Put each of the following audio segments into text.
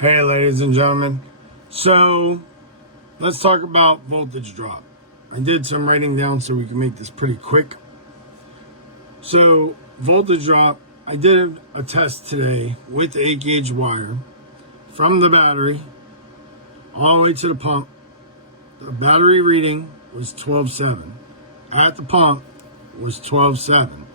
Hey ladies and gentlemen, so let's talk about voltage drop. I did some writing down so we can make this pretty quick. So voltage drop, I did a test today with the 8-gauge wire from the battery all the way to the pump. The battery reading was 12.7. At the pump was 12.7.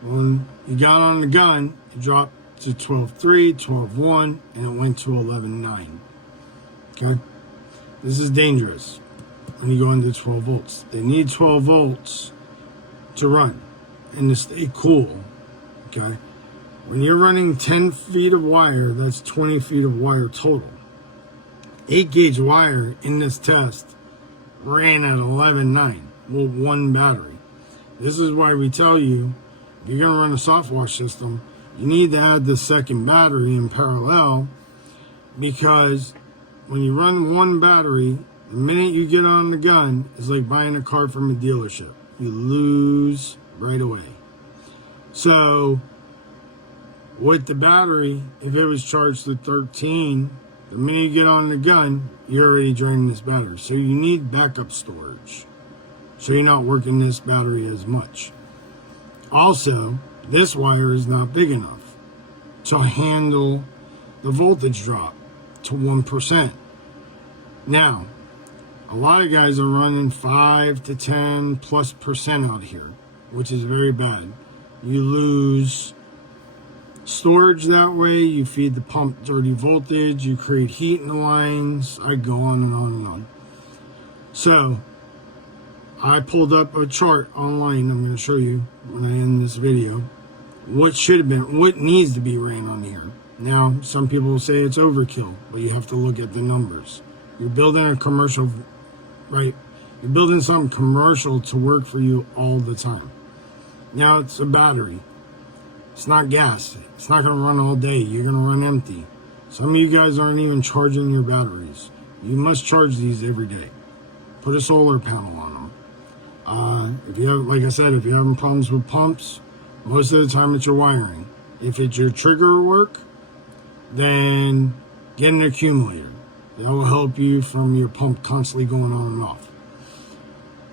When you got on the gun, it dropped to 12.3, 12.1, and it went to 11.9. Okay? This is dangerous when you go into 12 volts. They need 12 volts to run and to stay cool. Okay? When you're running 10 feet of wire, that's 20 feet of wire total. 8-gauge wire in this test ran at 11.9 with one battery. This is why we tell you, if you're going to run a soft wash system, you need to add the second battery in parallel, because when you run one battery, the minute you get on the gun, it's like buying a car from a dealership. You lose right away. So with the battery, if it was charged to 13, the minute you get on the gun, you're already draining this battery. So you need backup storage, so you're not working this battery as much. Also, this wire is not big enough to handle the voltage drop to 1%. Now, a lot of guys are running 5 to 10+% out here, which is very bad. You lose storage that way. You feed the pump dirty voltage. You create heat in the lines. I go on and on and on. So I pulled up a chart online. I'm going to show you when I end this video what should have been, what needs to be ran on here. Now, some people will say it's overkill, but you have to look at the numbers. You're building a commercial, right? You're building something commercial to work for you all the time. Now it's a battery. It's not gas. It's not going to run all day. You're going to run empty. Some of you guys aren't even charging your batteries. You must charge these every day. Put a solar panel on them. If you have, like I said, if you're having problems with pumps, most of the time it's your wiring. If it's your trigger work, then get an accumulator. That will help you from your pump constantly going on and off.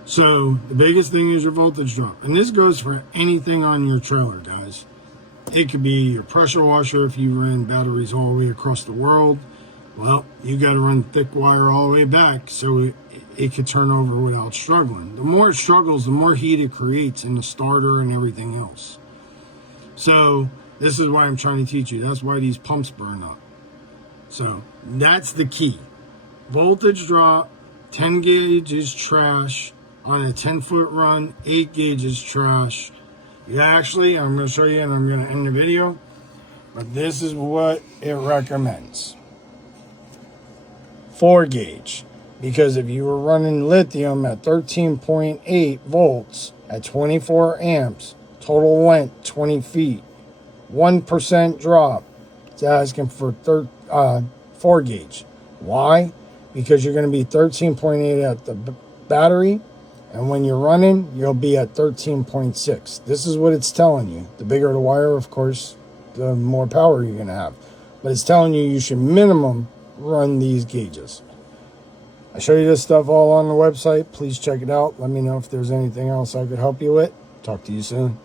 So the biggest thing is your voltage drop. And this goes for anything on your trailer, guys. It could be your pressure washer if you ran batteries all the way across the world. Well, you got to run thick wire all the way back so it could turn over without struggling. The more it struggles, the more heat it creates in the starter and everything else. So this is why I'm trying to teach you. That's why these pumps burn up. So that's the key. Voltage drop, 10 gauge is trash. On a 10-foot run, 8 gauge is trash. Actually, I'm going to show you and I'm going to end the video. But this is what it recommends. 4 gauge. Because if you were running lithium at 13.8 volts at 24 amps, total length 20 feet, 1% drop, it's asking for 4 gauge. Why? Because you're going to be 13.8 at the battery, and when you're running, you'll be at 13.6. This is what it's telling you. The bigger the wire, of course, the more power you're going to have. But it's telling you should minimum run these gauges. I show you this stuff all on the website. Please check it out. Let me know if there's anything else I could help you with. Talk to you soon.